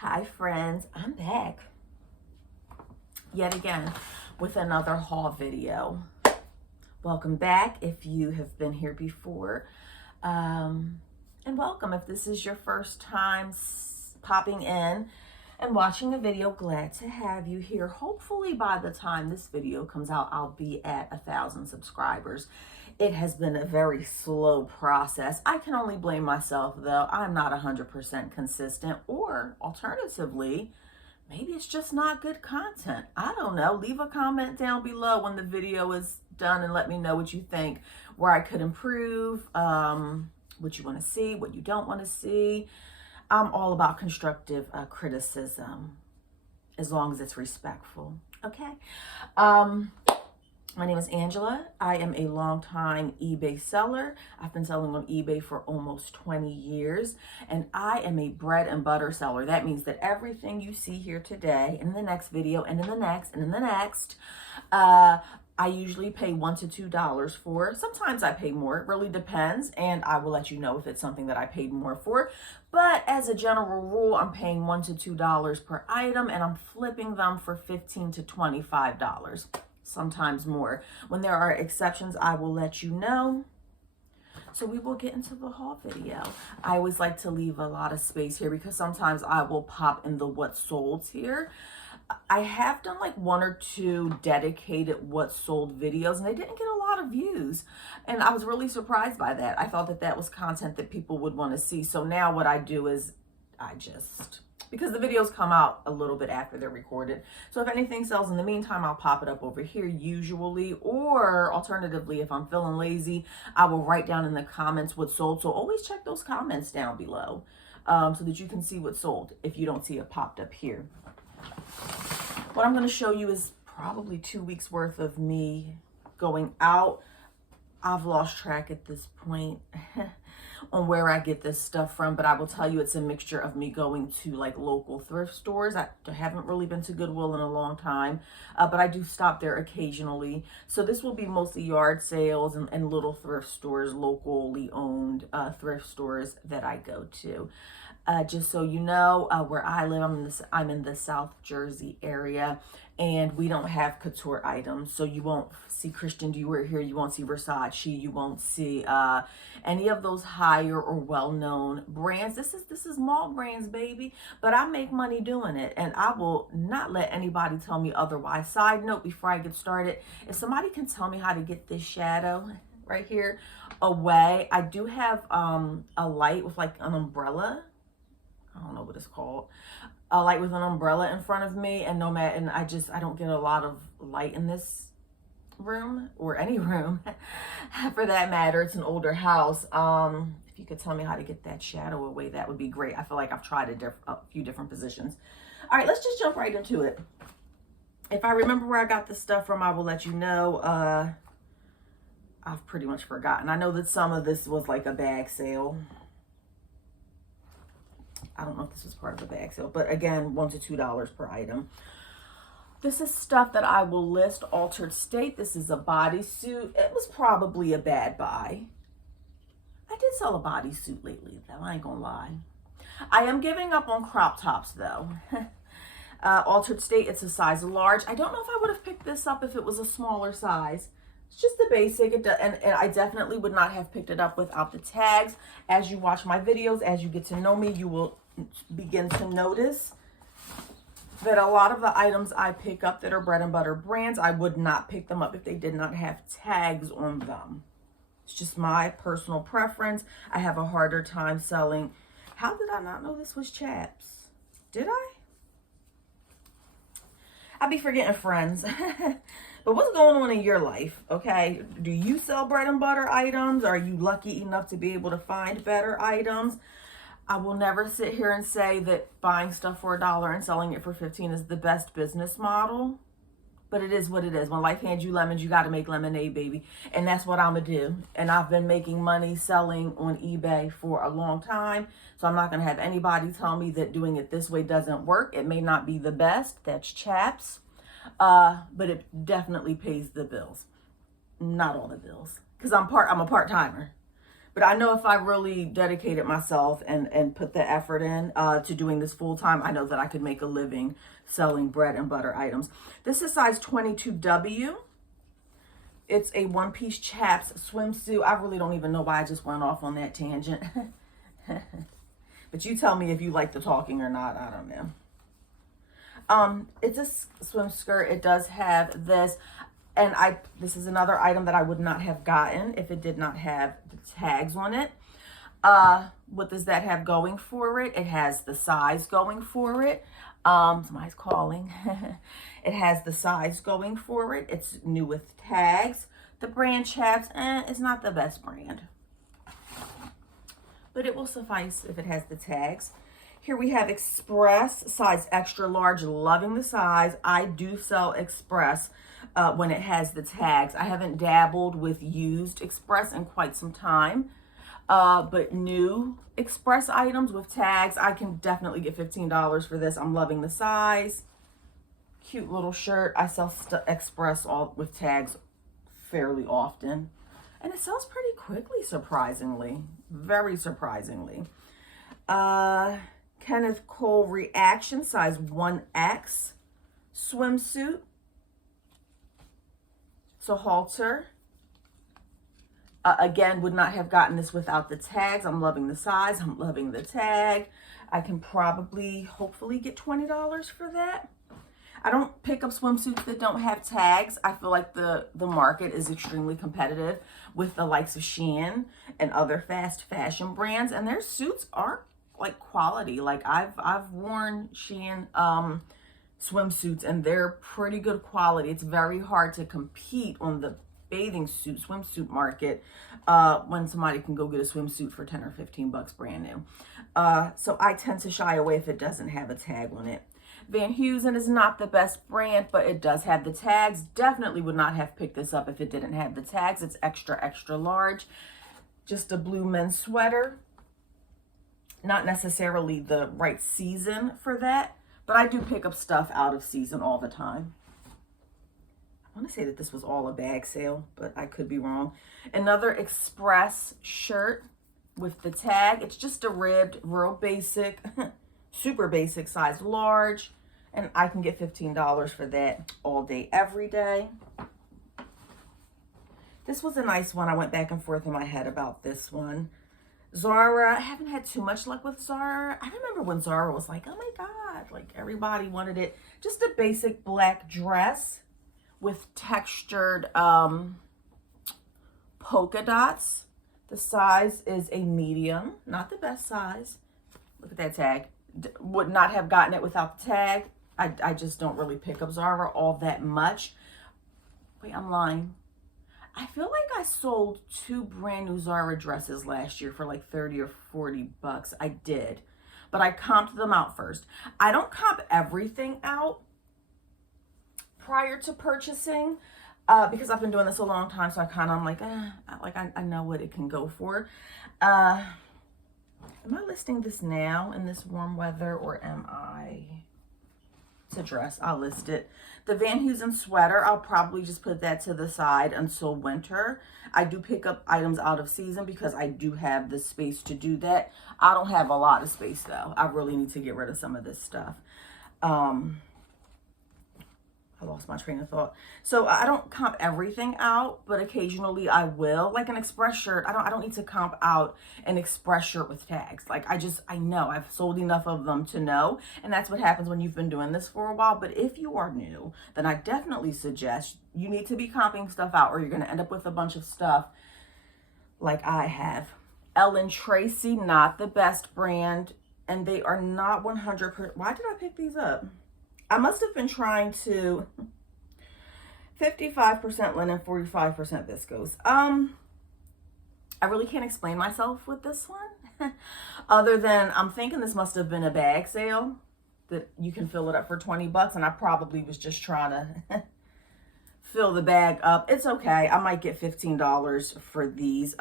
Hi friends, I'm back yet again with another haul video. Welcome back if you have been here before, and welcome if this is your first time popping in and watching a video. Glad to have you here. Hopefully by the time this video comes out, I'll be at 1,000 subscribers. It has been a very slow process. I can only blame myself though. I'm not 100% consistent, or alternatively, maybe it's just not good content. I don't know. Leave a comment down below when the video is done and let me know what you think, where I could improve, what you want to see, what you don't want to see. I'm all about constructive criticism, as long as it's respectful. Okay. My name is Angela. I am a longtime eBay seller. I've been selling on eBay for almost 20 years, and I am a bread and butter seller. That means that everything you see here today, and in the next video, and in the next, and in the next, I usually pay $1 to $2 for. Sometimes I pay more. It really depends, and I will let you know if it's something that I paid more for. But as a general rule, I'm paying $1 to $2 per item, and I'm flipping them for $15 to $25. Sometimes more. When there are exceptions, I will let you know. So we will get into the haul video. I always like to leave a lot of space here because sometimes I will pop in the what sold here. I have done like 1 or 2 dedicated what sold videos, and they didn't get a lot of views. And I was really surprised by that. I thought that that was content that people would want to see. So now what I do is because the videos come out a little bit after they're recorded. So if anything sells in the meantime, I'll pop it up over here usually, or alternatively, if I'm feeling lazy, I will write down in the comments what sold. So always check those comments down below so that you can see what sold if you don't see it popped up here. What I'm going to show you is probably 2 weeks worth of me going out. I've lost track at this point on where I get this stuff from, but I will tell you it's a mixture of me going to like local thrift stores. I haven't really been to Goodwill in a long time, but I do stop there occasionally. So this will be mostly yard sales and little thrift stores, locally owned thrift stores that I go to. Just so you know, where I live, I'm in the South Jersey area, and we don't have couture items. So you won't see Christian Dior here. You won't see Versace. You won't see any of those higher or well-known brands. This is small brands, baby. But I make money doing it, and I will not let anybody tell me otherwise. Side note, before I get started, if somebody can tell me how to get this shadow right here away, I do have a light with like an umbrella. I don't know what it's called. A light with an umbrella in front of me, and I don't get a lot of light in this room, or any room for that matter. It's an older house. If you could tell me how to get that shadow away, that would be great. I feel like I've tried a few different positions. All right, let's just jump right into it. If I remember where I got this stuff from, I will let you know. I've pretty much forgotten. I know that some of this was like a bag sale. I don't know if this was part of a bag sale, but again, $1 to $2 per item. This is stuff that I will list. Altered State. This is a bodysuit. It was probably a bad buy. I did sell a bodysuit lately, though. I ain't gonna lie. I am giving up on crop tops, though. Altered State. It's a size large. I don't know if I would have picked this up if it was a smaller size. It's just the basic, and I definitely would not have picked it up without the tags. As you watch my videos, as you get to know me, you will begin to notice that a lot of the items I pick up that are bread and butter brands, I would not pick them up if they did not have tags on them. It's just my personal preference. I have a harder time selling. How did I not know this was chaps? Did I? I'll be forgetting, friends. But what's going on in your life, okay? Do you sell bread and butter items? Are you lucky enough to be able to find better items? I will never sit here and say that buying stuff for $1 and selling it for $15 is the best business model. But it is what it is. When life hands you lemons, you got to make lemonade, baby. And that's what I'm going to do. And I've been making money selling on eBay for a long time. So I'm not going to have anybody tell me that doing it this way doesn't work. It may not be the best. That's chaps. But it definitely pays the bills. Not all the bills. Because I'm a part-timer. But I know if I really dedicated myself and put the effort in to doing this full time, I know that I could make a living selling bread and butter items. This is size 22W. It's a one-piece chaps swimsuit. I really don't even know why I just went off on that tangent. But you tell me if you like the talking or not. I don't know. It's a swim skirt. It does have this. And this is another item that I would not have gotten if it did not have the tags on it. What does that have going for it? It has the size going for it. Somebody's calling. It has the size going for it. It's new with tags. The brand Chaps, it's not the best brand, but it will suffice if it has the tags. Here we have Express, size extra large. Loving the size. I do sell Express when it has the tags. I haven't dabbled with used Express in quite some time, but new Express items with tags, I can definitely get $15 for this. I'm loving the size. Cute little shirt. I sell Express all with tags fairly often, and it sells pretty quickly, surprisingly, very surprisingly. Kenneth Cole Reaction, size 1X swimsuit. So halter. Again, would not have gotten this without the tags. I'm loving the size. I'm loving the tag. I can probably, hopefully, get $20 for that. I don't pick up swimsuits that don't have tags. I feel like the market is extremely competitive with the likes of Shein and other fast fashion brands, and their suits are like quality. Like I've worn Shein swimsuits, and they're pretty good quality. It's very hard to compete on the bathing suit swimsuit market when somebody can go get a swimsuit for 10 or 15 bucks brand new. So I tend to shy away if it doesn't have a tag on it. Van Heusen is not the best brand, but it does have the tags. Definitely would not have picked this up if it didn't have the tags. It's extra, extra large. Just a blue men's sweater. Not necessarily the right season for that, but I do pick up stuff out of season all the time. I want to say that this was all a bag sale, but I could be wrong. Another Express shirt with the tag. It's just a ribbed, real basic, super basic, size large. And I can get $15 for that all day, every day. This was a nice one. I went back and forth in my head about this one. Zara, I haven't had too much luck with Zara. I remember when Zara was like, oh my God, like everybody wanted it. Just a basic black dress with textured polka dots. The size is a medium, not the best size. Look at that tag. Would not have gotten it without the tag. I just don't really pick up Zara all that much. Wait, I'm lying. I feel like I sold 2 brand new Zara dresses last year for like 30 or 40 bucks. I did, but I comped them out first. I don't comp everything out prior to purchasing because I've been doing this a long time. So I'm like, I know what it can go for. Am I listing this now in this warm weather, or am I? It's a dress. I'll list it. The Van Heusen sweater, I'll probably just put that to the side until winter. I do pick up items out of season because I do have the space to do that. I don't have a lot of space though. I really need to get rid of some of this stuff. I lost my train of thought. So I don't comp everything out, but occasionally I will. Like an Express shirt, I don't need to comp out an Express shirt with tags. Like I know I've sold enough of them to know, and that's what happens when you've been doing this for a while. But if you are new, then I definitely suggest you need to be comping stuff out, or you're going to end up with a bunch of stuff like I have. Ellen Tracy, not the best brand, and they are not 100%. Why did I pick these up? I must have been trying to 55% linen, 45% viscose. I really can't explain myself with this one other than I'm thinking this must have been a bag sale that you can fill it up for 20 bucks. And I probably was just trying to fill the bag up. It's okay. I might get $15 for these.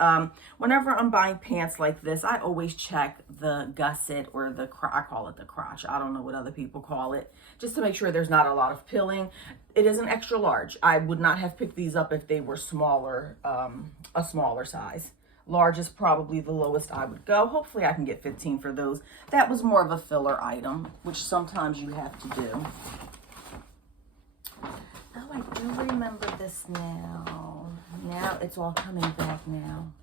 Whenever I'm buying pants like this, I always check the gusset or I call it the crotch. I don't know what other people call it, just to make sure there's not a lot of pilling. It is an extra large. I would not have picked these up if they were smaller, a smaller size. Large is probably the lowest I would go. Hopefully I can get 15 for those. That was more of a filler item, which sometimes you have to do. Oh, I do remember this now. Now it's all coming back now.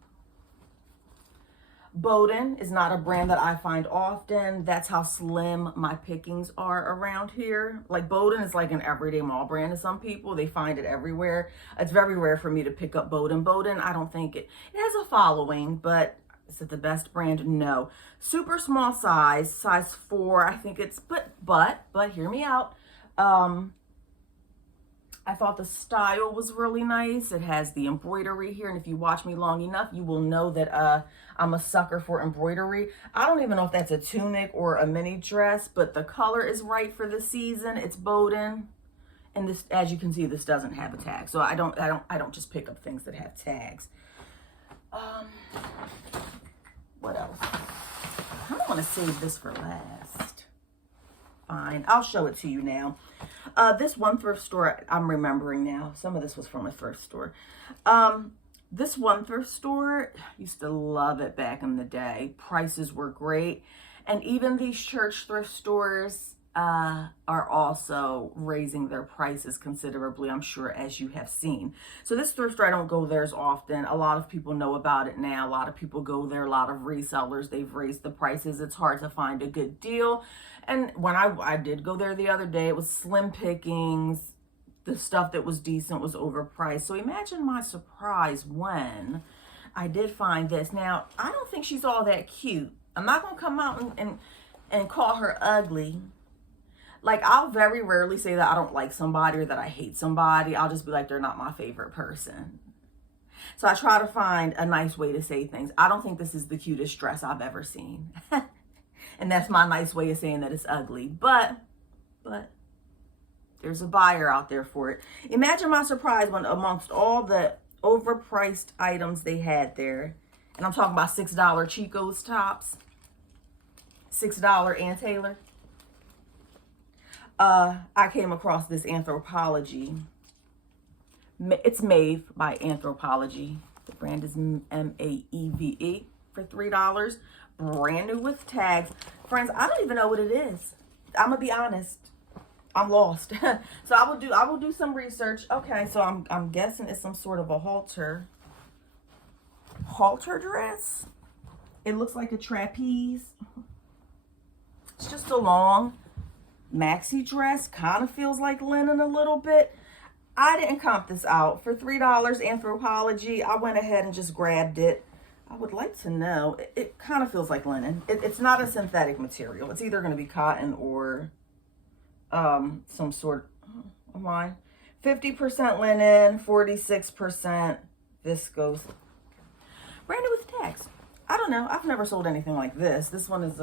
Bowden is not a brand that I find often. That's how slim my pickings are around here. Like Bowden is like an everyday mall brand to some people. They find it everywhere. It's very rare for me to pick up Bowden. Bowden, I don't think it has a following, but is it the best brand? No. Super small size 4. I think it's, but hear me out. I thought the style was really nice. It has the embroidery here. And if you watch me long enough, you will know that I'm a sucker for embroidery. I don't even know if that's a tunic or a mini dress, but the color is right for the season. It's Bowden. And this, as you can see, this doesn't have a tag. So I don't just pick up things that have tags. What else? I don't want to save this for last. Fine, I'll show it to you now. This one thrift store, I'm remembering now. Some of this was from a thrift store. This one thrift store, used to love it back in the day. Prices were great. And even these church thrift stores are also raising their prices considerably, I'm sure, as you have seen. So this thrift store, I don't go there as often. A lot of people know about it now. A lot of people go there, a lot of resellers. They've raised the prices. It's hard to find a good deal. And when I did go there the other day, it was slim pickings. The stuff that was decent was overpriced. So imagine my surprise when I did find this. Now, I don't think she's all that cute. I'm not going to come out and call her ugly. Like, I'll very rarely say that I don't like somebody or that I hate somebody. I'll just be like, they're not my favorite person. So I try to find a nice way to say things. I don't think this is the cutest dress I've ever seen. And that's my nice way of saying that it's ugly. But there's a buyer out there for it. Imagine my surprise when amongst all the overpriced items they had there, and I'm talking about $6 Chico's tops, $6 Ann Taylor, I came across this Anthropologie. It's Maeve by Anthropologie. The brand is M-A-E-V-E for $3. Brand new with tags. Friends, I don't even know what it is. I'm gonna be honest. I'm lost. So I will do some research. Okay, so I'm guessing it's some sort of a halter dress. It looks like a trapeze. It's just a long maxi dress. Kind of feels like linen a little bit. I didn't comp this out. For $3 Anthropologie, I went ahead and just grabbed it. I would like to know. It kind of feels like linen. It's not a synthetic material. It's either going to be cotton or some sort of line. 50% linen, 46% viscose. Brand new with tags. I don't know. I've never sold anything like this. This one is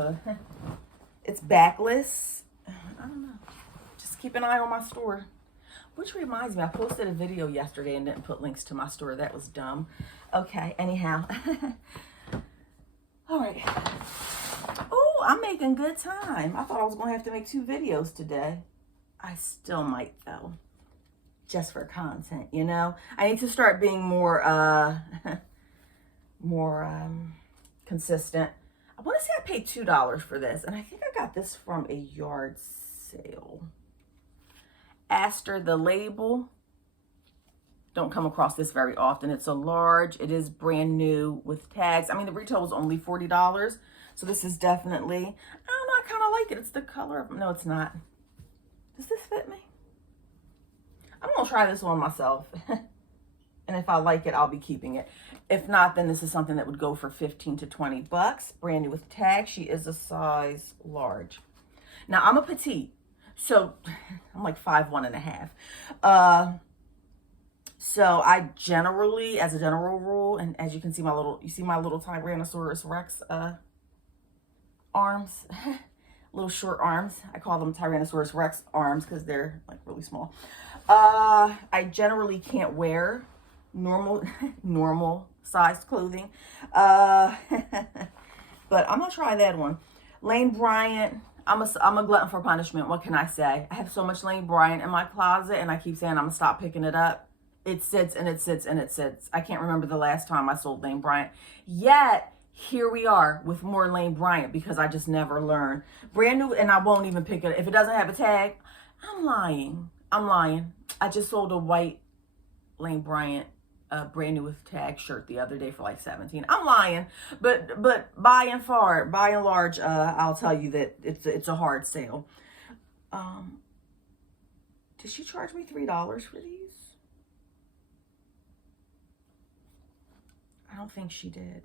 it's backless. I don't know. Just keep an eye on my store. Which reminds me, I posted a video yesterday and didn't put links to my store. That was dumb. Okay, anyhow. All right. Oh, I'm making good time. I thought I was going to have to make 2 videos today. I still might, though. Just for content, you know? I need to start being more, consistent. I want to say I paid $2 for this, and I think I got this from a yard sale. Aster, the label. Don't come across this very often. It's a large. It is brand new with tags. I mean, the retail was only $40. So this is definitely, I don't know, I kind of like it. It's the color of, no, it's not. Does this fit me? I'm going to try this on myself. And if I like it, I'll be keeping it. If not, then this is something that would go for 15 to 20 bucks. Brand new with tags. She is a size large. Now, I'm a petite. So I'm like 5'1.5". So I generally, as a general rule, and as you can see you see my little Tyrannosaurus Rex arms, little short arms. I call them Tyrannosaurus Rex arms because they're like really small. I generally can't wear normal sized clothing. But I'm gonna try that one. Lane Bryant. I'm a glutton for punishment. What can I say? I have so much Lane Bryant in my closet, and I keep saying I'm gonna stop picking it up. It sits and it sits and it sits. I can't remember the last time I sold Lane Bryant. Yet, here we are with more Lane Bryant because I just never learn. Brand new, and I won't even pick it. If it doesn't have a tag, I'm lying. I'm lying. I just sold a white Lane Bryant brand new with tag shirt the other day for like 17. I'm lying, but by and large, I'll tell you that it's a hard sale. Did she charge me $3 for these? I don't think she did.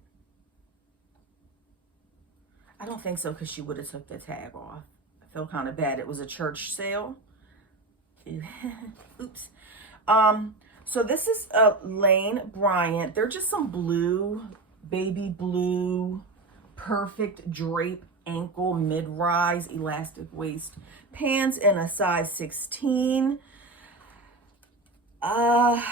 I don't think so because she would have took the tag off. I feel kind of bad. It was a church sale. Oops. So this is Lane Bryant. They're just some blue, baby blue, perfect drape ankle mid-rise elastic waist pants in a size 16. I'm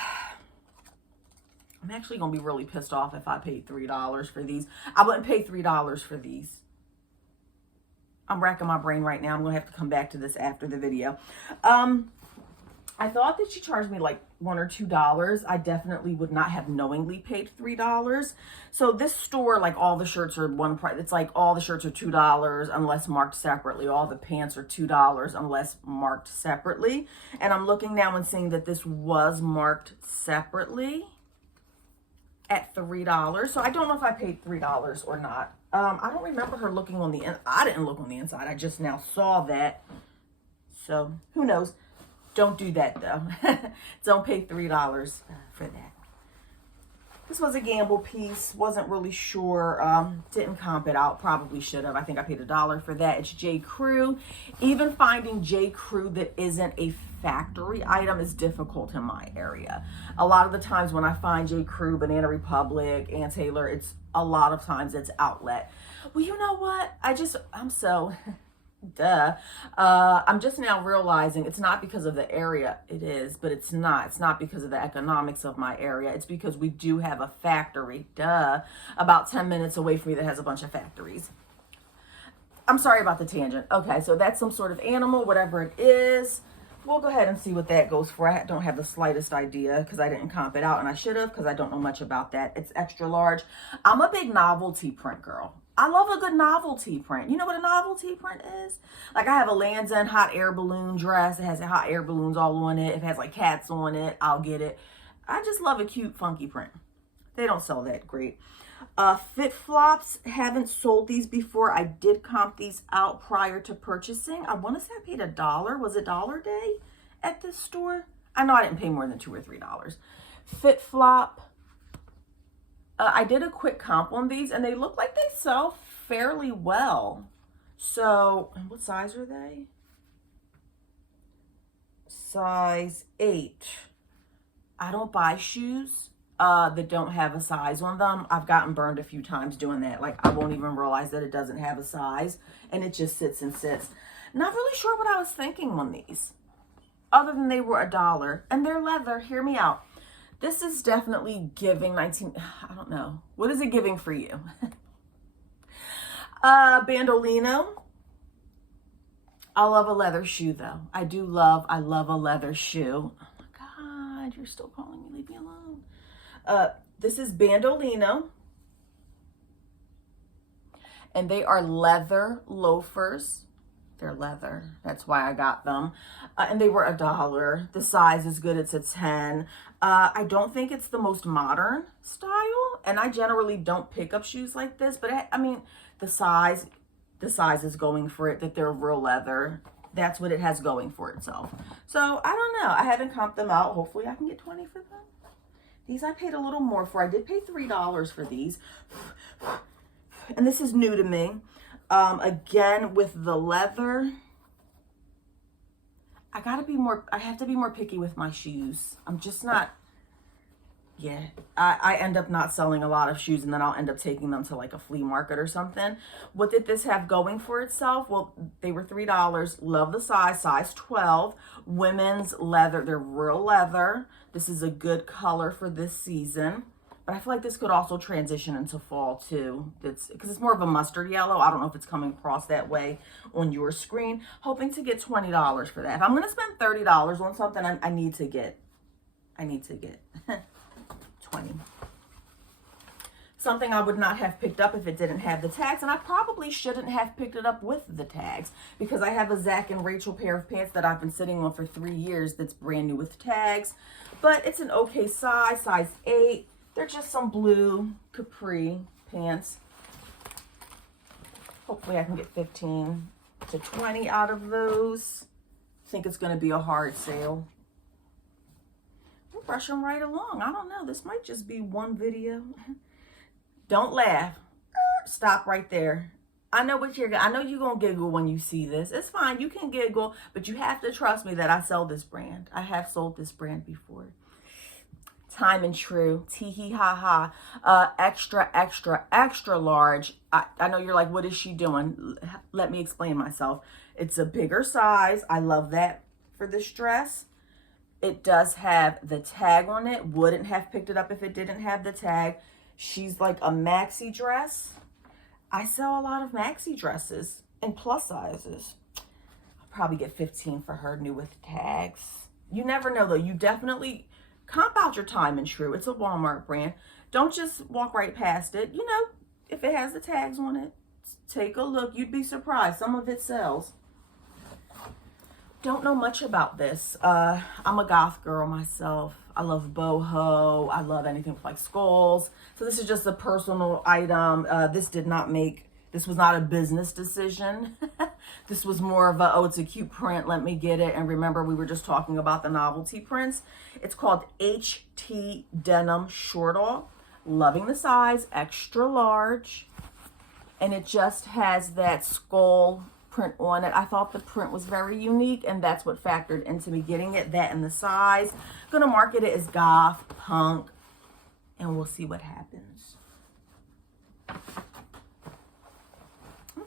actually gonna be really pissed off if I paid $3 for these. I wouldn't pay $3 for these. I'm racking my brain right now. I'm gonna have to come back to this after the video. I thought that she charged me like $1 or $2. I definitely would not have knowingly paid $3. So this store, like all the shirts are one price. It's like all the shirts are $2 unless marked separately. All the pants are $2 unless marked separately. And I'm looking now and seeing that this was marked separately at $3. So I don't know if I paid $3 or not. I don't remember her looking on the I didn't look on the inside. I just now saw that. So who knows? Don't do that though. Don't pay $3 for that. This was a gamble piece. Wasn't really sure. Didn't comp it out. Probably should have. I think I paid $1 for that. It's J. Crew. Even finding J. Crew that isn't a factory item is difficult in my area. A lot of the times when I find J. Crew, Banana Republic, Ann Taylor, it's a lot of times it's outlet. Well, you know what? I'm so... Duh. I'm just now realizing it's not because of the area. It is, but it's not. It's not because of the economics of my area. It's because we do have a factory, about 10 minutes away from me that has a bunch of factories. I'm sorry about the tangent. Okay, so that's some sort of animal, whatever it is. We'll go ahead and see what that goes for. I don't have the slightest idea because I didn't comp it out, and I should have because I don't know much about that. It's extra large. I'm a big novelty print girl. I love a good novelty print. You know what a novelty print is? Like I have a Land's End hot air balloon dress. It has hot air balloons all on it. If it has like cats on it, I'll get it. I just love a cute, funky print. They don't sell that great. Fit Flops, haven't sold these before. I did comp these out prior to purchasing. I want to say I paid $1. Was it Dollar Day at this store? I know I didn't pay more than $2 or $3. Fit Flop. I did a quick comp on these and they look like they sell fairly well. So, what size are they? Size 8. I don't buy shoes that don't have a size on them. I've gotten burned a few times doing that. Like I won't even realize that it doesn't have a size and it just sits and sits. Not really sure what I was thinking on these. Other than they were $1 and they're leather. Hear me out. This is definitely giving I don't know. What is it giving for you? Bandolino. I love a leather shoe though. I love a leather shoe. Oh my God, you're still calling me. Leave me alone. This is Bandolino. And they are leather loafers. They're leather. That's why I got them. And they were $1. The size is good. It's a 10. I don't think it's the most modern style. And I generally don't pick up shoes like this. But I mean, the size is going for it, that they're real leather. That's what it has going for itself. So I don't know. I haven't comped them out. Hopefully I can get 20 for them. These I paid a little more for. I did pay $3 for these. And this is new to me. Again, with the leather, I have to be more picky with my shoes. I'm just not, I end up not selling a lot of shoes and then I'll end up taking them to like a flea market or something. What did this have going for itself? Well, they were $3. Love the size 12. Women's leather, they're real leather. This is a good color for this season. But I feel like this could also transition into fall too. Because it's more of a mustard yellow. I don't know if it's coming across that way on your screen. Hoping to get $20 for that. If I'm going to spend $30 on something, I need to get I need to get 20. Something I would not have picked up if it didn't have the tags, and I probably shouldn't have picked it up with the tags because I have a Zach and Rachel pair of pants that I've been sitting on for 3 years that's brand new with tags, but it's an okay size, size 8. They're just some blue capri pants. Hopefully I can get 15 to 20 out of those. I think it's going to be a hard sale. We're rushing right along. I don't know. This might just be one video. Don't laugh. Stop right there. I know what you're gonna, I know you're going to giggle when you see this. It's fine. You can giggle, but you have to trust me that I sell this brand. I have sold this brand before. Time and True. Tee ha ha. Extra, extra, extra large. I know you're like, what is she doing? Let me explain myself. It's a bigger size. I love that for this dress. It does have the tag on it. Wouldn't have picked it up if it didn't have the tag. She's like a maxi dress. I sell a lot of maxi dresses and plus sizes. I'll probably get 15 for her new with tags. You never know though. You definitely comp out your Time and True. It's a Walmart brand. Don't just walk right past it. You know, if it has the tags on it, take a look. You'd be surprised. Some of it sells. Don't know much about this. I'm a goth girl myself. I love boho. I love anything with like skulls. So this is just a personal item. This was not a business decision. This was more of a, oh, it's a cute print. Let me get it. And remember, we were just talking about the novelty prints. It's called HT Denim Shortall. Loving the size, extra large. And it just has that skull print on it. I thought the print was very unique, and that's what factored into me getting it, that and the size. Gonna market it as goth, punk, and we'll see what happens. I'm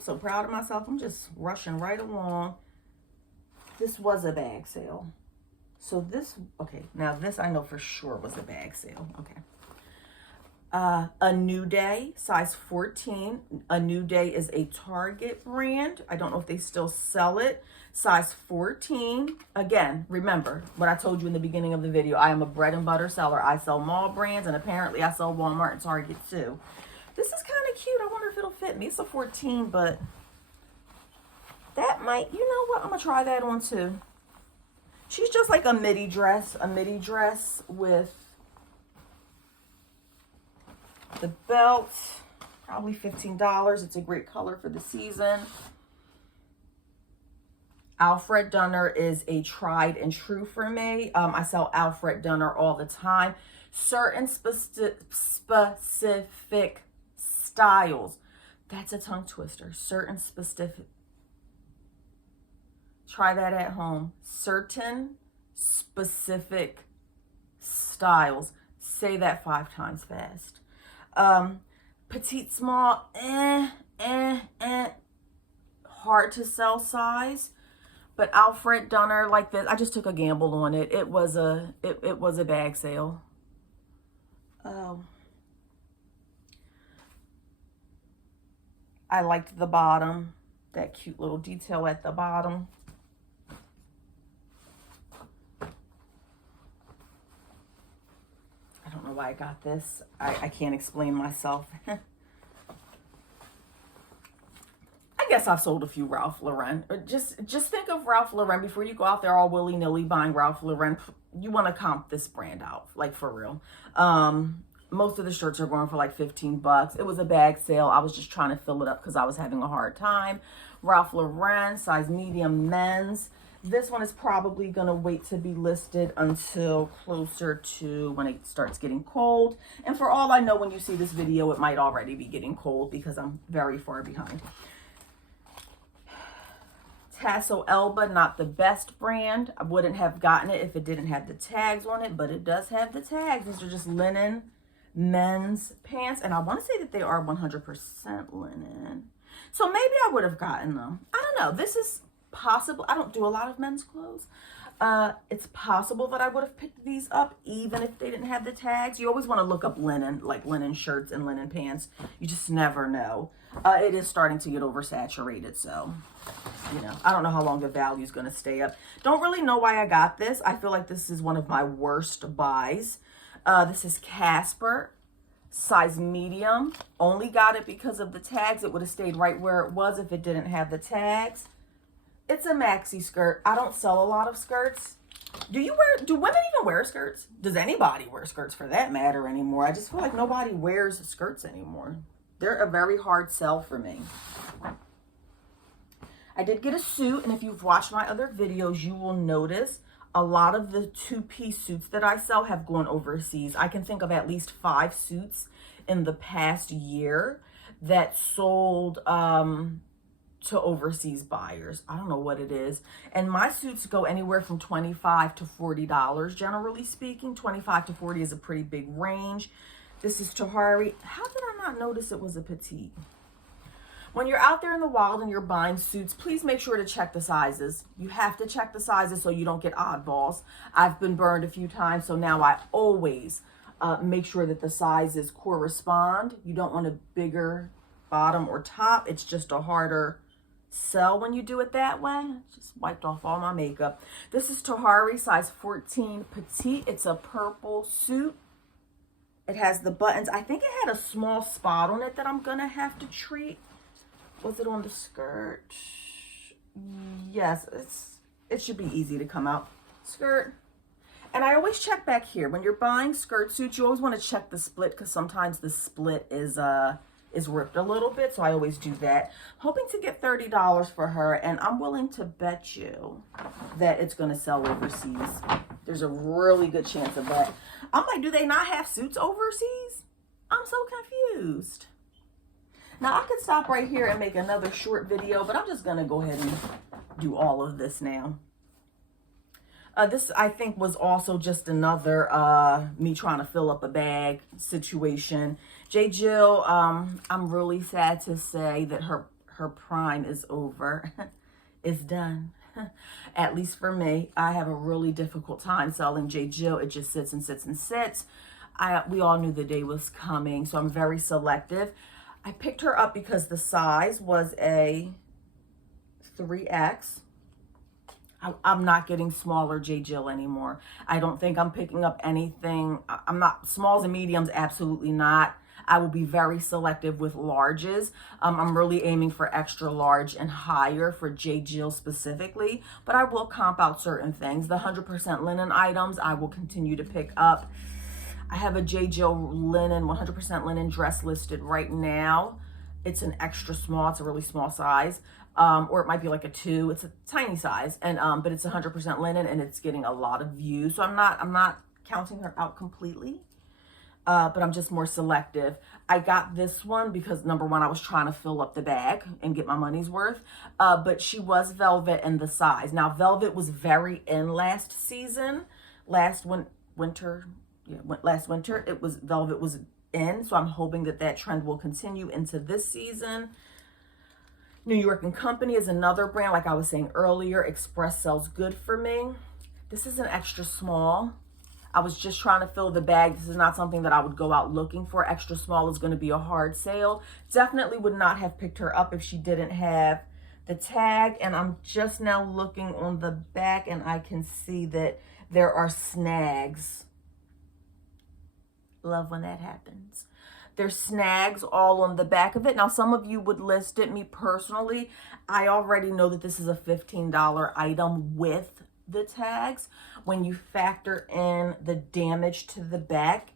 so proud of myself. I'm just rushing right along. This was a bag sale. So this, okay, now this I know for sure was a bag sale. Okay. A New Day, size 14. A New Day is a Target brand. I don't know if they still sell it. Size 14. Again, remember what I told you in the beginning of the video. I am a bread and butter seller. I sell mall brands, and apparently I sell Walmart and Target too. This is kind of cute. I wonder if it'll fit me. It's a 14, but that might, you know what? I'm going to try that on too. She's just like a midi dress with the belt, probably $15. It's a great color for the season. Alfred Dunner is a tried and true for me. I sell Alfred Dunner all the time. Certain specific styles. That's a tongue twister. Certain specific. Try that at home. Certain specific styles. Say that 5 times fast. Petite, small, hard to sell size, but Alfred Dunner like this, I just took a gamble on it. It was a bag sale. I liked the bottom, that cute little detail at the bottom. I don't know why I got this. I can't explain myself. I guess I've sold a few Ralph Lauren. Just think of Ralph Lauren before you go out there all willy-nilly buying Ralph Lauren. You want to comp this brand out, like for real. Most of the shirts are going for like 15 bucks. It was a bag sale. I was just trying to fill it up because I was having a hard time. Ralph Lauren, size medium men's. This one is probably going to wait to be listed until closer to when it starts getting cold. And for all I know, when you see this video, it might already be getting cold because I'm very far behind. Tasso Elba, not the best brand. I wouldn't have gotten it if it didn't have the tags on it, but it does have the tags. These are just linen men's pants, and I want to say that they are 100% linen. So maybe I would have gotten them. I don't know. This is possible. I don't do a lot of men's clothes. It's possible that I would have picked these up even if they didn't have the tags. You always want to look up linen, like linen shirts and linen pants. You just never know. It is starting to get oversaturated, so, you know, I don't know how long the value is going to stay up. Don't really know why I got this. I feel like this is one of my worst buys. This is Casper, size medium. Only got it because of the tags. It would have stayed right where it was if it didn't have the tags. It's a maxi skirt. I don't sell a lot of skirts. Do women even wear skirts? Does anybody wear skirts for that matter anymore? I just feel like nobody wears skirts anymore. They're a very hard sell for me. I did get a suit, and if you've watched my other videos, you will notice a lot of the two-piece suits that I sell have gone overseas. I can think of at least 5 suits in the past year that sold to overseas buyers. I don't know what it is. And my suits go anywhere from $25 to $40, generally speaking. 25 to 40 is a pretty big range. This is Tahari. How did I not notice it was a petite? When you're out there in the wild and you're buying suits, please make sure to check the sizes. You have to check the sizes so you don't get oddballs. I've been burned a few times, so now I always make sure that the sizes correspond. You don't want a bigger bottom or top. It's just a harder sell when you do it that way. Just wiped off all my makeup. This is Tahari, size 14 petite. It's a purple suit. It has the buttons. I think it had a small spot on it that I'm gonna have to treat. Was it on the skirt? Yes, it should be easy to come out. Skirt. And I always check back here. When you're buying skirt suits, you always want to check the split because sometimes the split is ripped a little bit. So I always do that. Hoping to get $30 for her, and I'm willing to bet you that it's going to sell overseas. There's a really good chance of that. I'm like, do they not have suits overseas? I'm so confused. Now, I could stop right here and make another short video, but I'm just going to go ahead and do all of this now. This, I think, was also just another me trying to fill up a bag situation. J. Jill, I'm really sad to say that her prime is over. It's done. At least for me. I have a really difficult time selling J. Jill. It just sits and sits and sits. We all knew the day was coming, so I'm very selective. I picked her up because the size was a 3X. I'm not getting smaller J. Jill anymore. I don't think I'm picking up anything. I'm not, smalls and mediums, absolutely not. I will be very selective with larges. I'm really aiming for extra large and higher for J. Jill specifically, but I will comp out certain things. The 100% linen items I will continue to pick up. I have a J. Jill linen, 100% linen dress listed right now. It's an extra small, it's a really small size. Or it might be like a 2, it's a tiny size, and but it's 100% linen and it's getting a lot of views. So I'm not counting her out completely, but I'm just more selective. I got this one because number one, I was trying to fill up the bag and get my money's worth, but she was velvet in the size. Now velvet was very in last season, last winter, it was velvet was in, so I'm hoping that that trend will continue into this season. New York & Company is another brand. Like I was saying earlier, Express sells good for me. This is an extra small. I was just trying to fill the bag. This is not something that I would go out looking for. Extra small is going to be a hard sale. Definitely would not have picked her up if she didn't have the tag. And I'm just now looking on the back and I can see that there are snags. Love when that happens. There's snags all on the back of it. Now, some of you would list it. Me personally, I already know that this is a $15 item with the tags. When you factor in the damage to the back,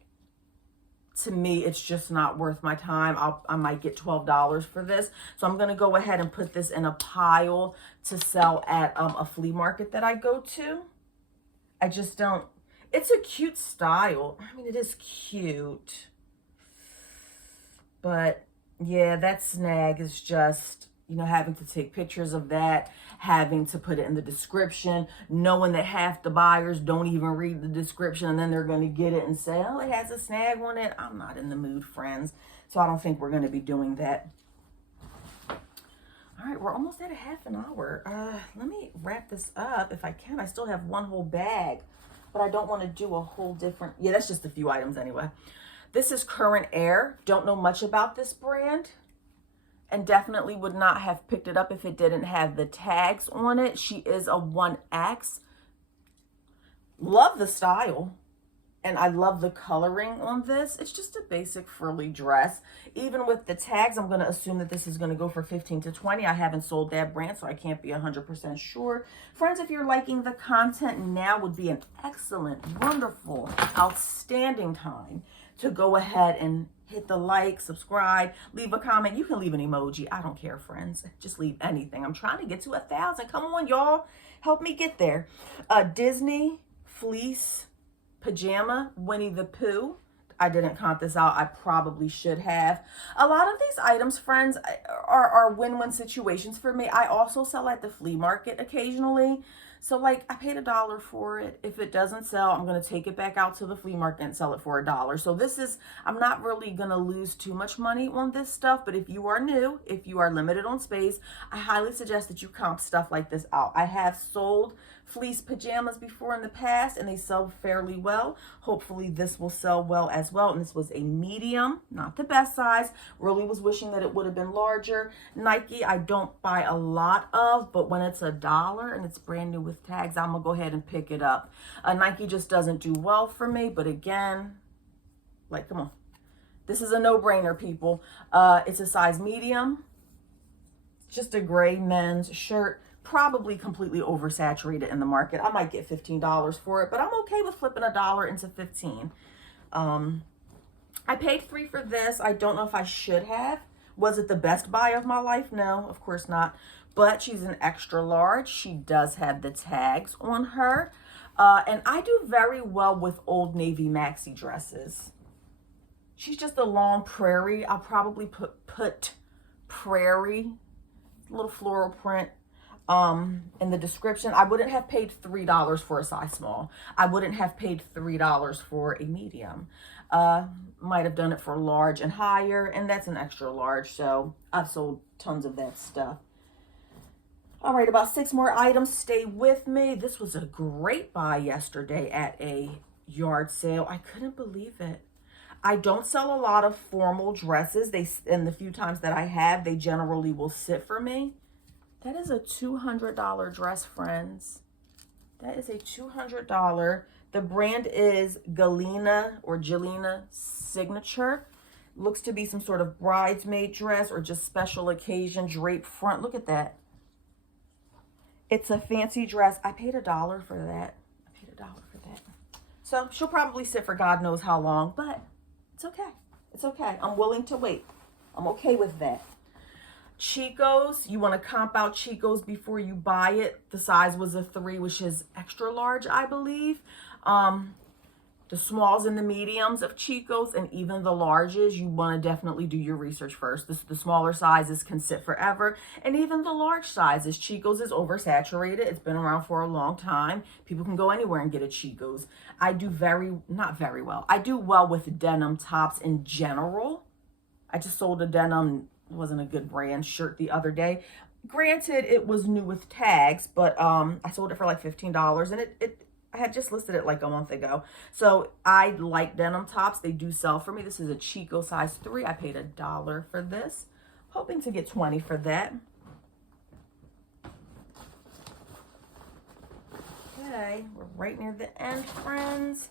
to me, it's just not worth my time. I might get $12 for this. So I'm going to go ahead and put this in a pile to sell at a flea market that I go to. I just don't. It's a cute style. I mean, it is cute. But yeah, that snag is just, you know, having to take pictures of that, having to put it in the description, knowing that half the buyers don't even read the description, and then they're going to get it and say, oh, it has a snag on it. I'm not in the mood, friends. So I don't think we're going to be doing that. All right, we're almost at a half an hour. Let me wrap this up if I can. I still have one whole bag, but I don't want to do a whole different. Yeah, that's just a few items anyway. This is Current Air. Don't know much about this brand. and definitely would not have picked it up if it didn't have the tags on it. She is a 1X. Love the style. And I love the coloring on this. It's just a basic frilly dress. Even with the tags, I'm going to assume that this is going to go for 15 to 20. I haven't sold that brand, so I can't be 100% sure. Friends, if you're liking the content, now would be an excellent, wonderful, outstanding time to go ahead and hit the like, subscribe, leave a comment. You can leave an emoji. I don't care, friends. Just leave anything. I'm trying to get to 1,000. Come on, y'all. Help me get there. Disney fleece pajama, Winnie the Pooh. I didn't count this out. I probably should have. A lot of these items, friends, are win-win situations for me. I also sell at the flea market occasionally. So like I paid $1 for it. If it doesn't sell, I'm going to take it back out to the flea market and sell it for $1. So this is, I'm not really going to lose too much money on this stuff. But if you are new, if you are limited on space, I highly suggest that you comp stuff like this out. I have sold fleece pajamas before in the past and they sell fairly well. Hopefully this will sell well as well. And this was a medium, not the best size. Really was wishing that it would have been larger. Nike, I don't buy a lot of, but when it's $1 and it's brand new with tags, I'm gonna go ahead and pick it up. Nike just doesn't do well for me, but again, like, come on. This is a no-brainer, people. It's a size medium. Just a gray men's shirt. Probably completely oversaturated in the market. I might get $15 for it, but I'm okay with flipping $1 into 15. I paid $3 for this. I don't know if I should have. Was it the best buy of my life? No, of course not. But she's an extra large. She does have the tags on her. And I do very well with Old Navy maxi dresses. She's just a long prairie. I'll probably put prairie, little floral print, in the description. I wouldn't have paid $3 for a size small. I wouldn't have paid $3 for a medium. Might have done it for large and higher, and that's an extra large, so I've sold tons of that stuff. All right, about 6 more items. Stay with me. This was a great buy yesterday at a yard sale. I couldn't believe it. I don't sell a lot of formal dresses. And the few times that I have, they generally will sit for me. That is a $200 dress, friends. That is a $200. The brand is Galena or Jelena Signature. Looks to be some sort of bridesmaid dress or just special occasion drape front. Look at that. It's a fancy dress. I paid $1 for that. I paid $1 for that. So she'll probably sit for God knows how long, but it's okay. It's okay. I'm willing to wait. I'm okay with that. Chico's, you want to comp out Chico's before you buy it. The size was a 3, which is extra large, I believe. The smalls and the mediums of Chico's and even the larges, you want to definitely do your research first. The smaller sizes can sit forever. And even the large sizes, Chico's is oversaturated. It's been around for a long time. People can go anywhere and get a Chico's. I do not very well. I do well with denim tops in general. I just sold a denim, it wasn't a good brand, shirt the other day. Granted, it was new with tags, but I sold it for like $15 and I had just listed it like a month ago. So I like denim tops. They do sell for me. This is a Chico size 3. I paid $1 for this. Hoping to get 20 for that. Okay, we're right near the end, friends.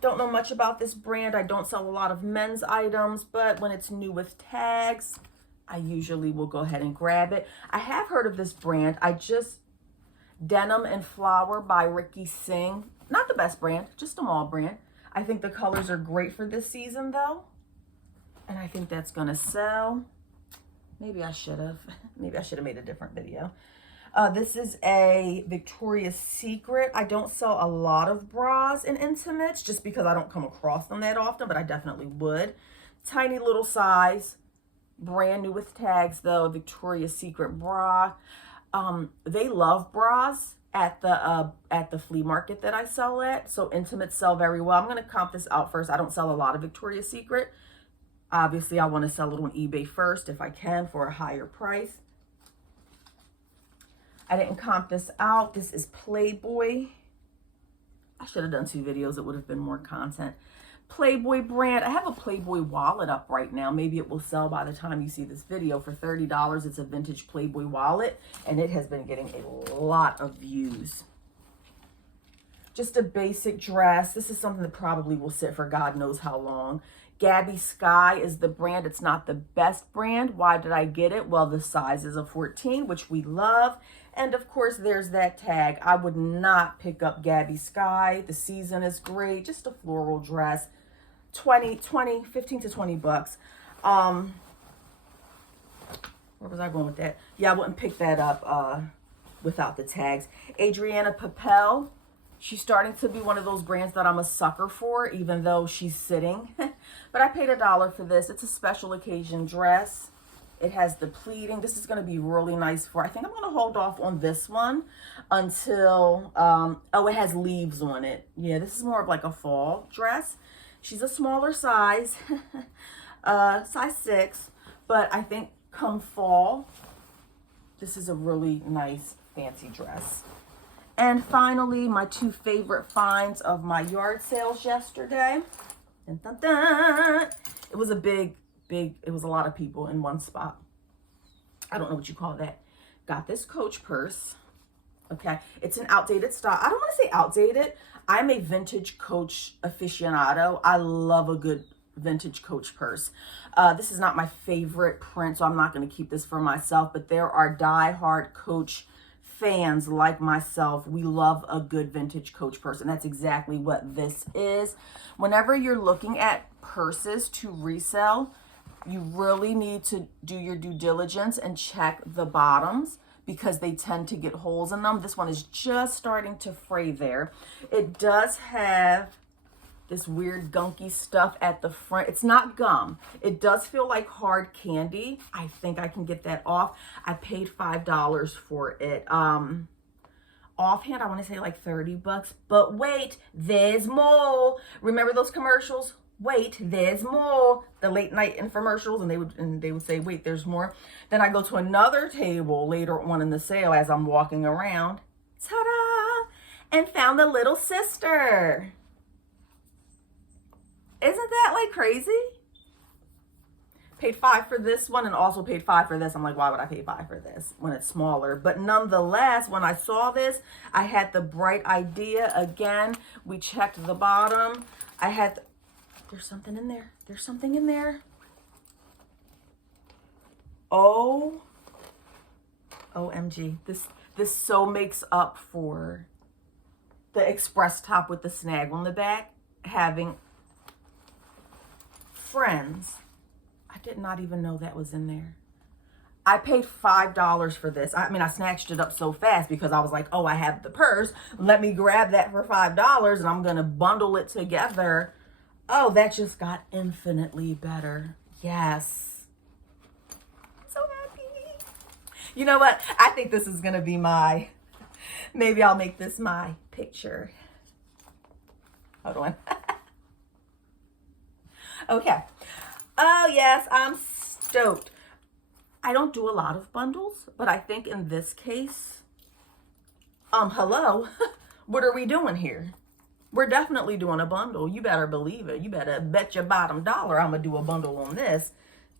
Don't know much about this brand. I don't sell a lot of men's items, but when it's new with tags, I usually will go ahead and grab it. I have heard of this brand. Denim and Flower by Ricky Singh. Not the best brand, just a mall brand. I think the colors are great for this season though. And I think that's gonna sell. Maybe I should have. Maybe I should have made a different video. This is a Victoria's Secret. I don't sell a lot of bras and intimates just because I don't come across them that often, but I definitely would. Tiny little size, brand new with tags though, Victoria's Secret bra. They love bras at the flea market that I sell at. So intimates sell very well. I'm going to comp this out first. I don't sell a lot of Victoria's Secret. Obviously, I want to sell it on eBay first if I can for a higher price. I didn't comp this out. This is Playboy. I should have done 2 videos. It would have been more content. Playboy brand. I have a Playboy wallet up right now. Maybe it will sell by the time you see this video for $30. It's a vintage Playboy wallet, and it has been getting a lot of views. Just a basic dress. This is something that probably will sit for God knows how long. Gabby Sky is the brand. It's not the best brand. Why did I get it? Well, the size is a 14, which we love. And of course, there's that tag. I would not pick up Gabby Sky. The season is great. Just a floral dress. 15 to 20 bucks. Where was I going with that? Yeah, I wouldn't pick that up without the tags. Adriana Papel. She's starting to be one of those brands that I'm a sucker for, even though she's sitting. But I paid $1 for this. It's a special occasion dress. It has the pleating. This is going to be really nice for, I think I'm going to hold off on this one until, oh, it has leaves on it. Yeah, this is more of like a fall dress. She's a smaller size, size 6. But I think come fall, this is a really nice, fancy dress. And finally, my 2 favorite finds of my yard sales yesterday. Dun, dun, dun. It was a big, it was a lot of people in one spot. I don't know what you call that. Got this Coach purse. Okay, it's an outdated style. I don't want to say outdated. I'm a vintage Coach aficionado. I love a good vintage Coach purse. This is not my favorite print, so I'm not going to keep this for myself, but there are die-hard Coach fans like myself. We love a good vintage Coach purse, and that's exactly what this is. Whenever you're looking at purses to resell, you really need to do your due diligence and check the bottoms because they tend to get holes in them. This one is just starting to fray there. It does have this weird gunky stuff at the front. It's not gum. It does feel like hard candy. I think I can get that off. I paid $5 for it. Offhand, I want to say like 30 bucks. But wait, there's more. Remember those commercials? Wait, there's more. The late night infomercials, and they would say, wait, there's more. Then I go to another table later on in the sale as I'm walking around. Ta-da! And found the little sister. Isn't that like crazy? Paid $5 for this one and also paid $5 for this. I'm like, why would I pay $5 for this when it's smaller? But nonetheless, when I saw this, I had the bright idea. Again, we checked the bottom. I had, there's something in there. There's something in there. Oh, OMG. This so makes up for the express top with the snag on the back. Having friends. I did not even know that was in there. I paid $5 for this. I mean, I snatched it up so fast because I was like, oh, I have the purse. Let me grab that for $5 and I'm going to bundle it together. Oh, that just got infinitely better. Yes. I'm so happy. You know what? I think this is going to be maybe I'll make this my picture. Hold on. Okay. Oh, yes, I'm stoked. I don't do a lot of bundles, but I think in this case, hello, what are we doing here? We're definitely doing a bundle. You better believe it. You better bet your bottom dollar I'm going to do a bundle on this.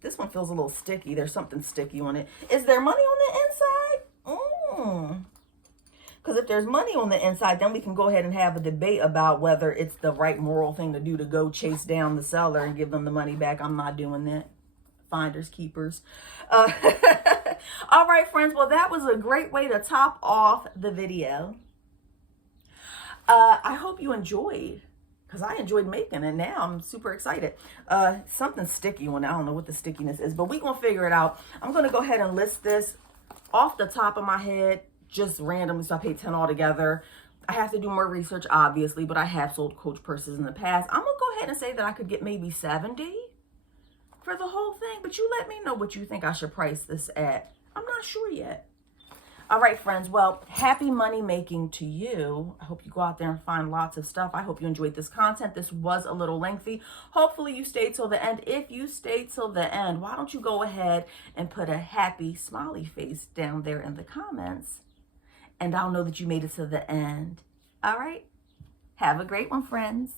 This one feels a little sticky. There's something sticky on it. Is there money on the inside? Because if there's money on the inside, then we can go ahead and have a debate about whether it's the right moral thing to do to go chase down the seller and give them the money back. I'm not doing that. Finders, keepers. All right, friends. Well, that was a great way to top off the video. I hope you enjoyed, because I enjoyed making it. Now I'm super excited. Something sticky on it. I don't know what the stickiness is, but we're going to figure it out. I'm going to go ahead and list this off the top of my head. Just randomly, so I paid $10 altogether. I have to do more research, obviously, but I have sold Coach purses in the past. I'm going to go ahead and say that I could get maybe 70 for the whole thing, but you let me know what you think I should price this at. I'm not sure yet. All right, friends. Well, happy money making to you. I hope you go out there and find lots of stuff. I hope you enjoyed this content. This was a little lengthy. Hopefully you stayed till the end. If you stayed till the end, why don't you go ahead and put a happy smiley face down there in the comments? And I'll know that you made it to the end. All right. Have a great one, friends.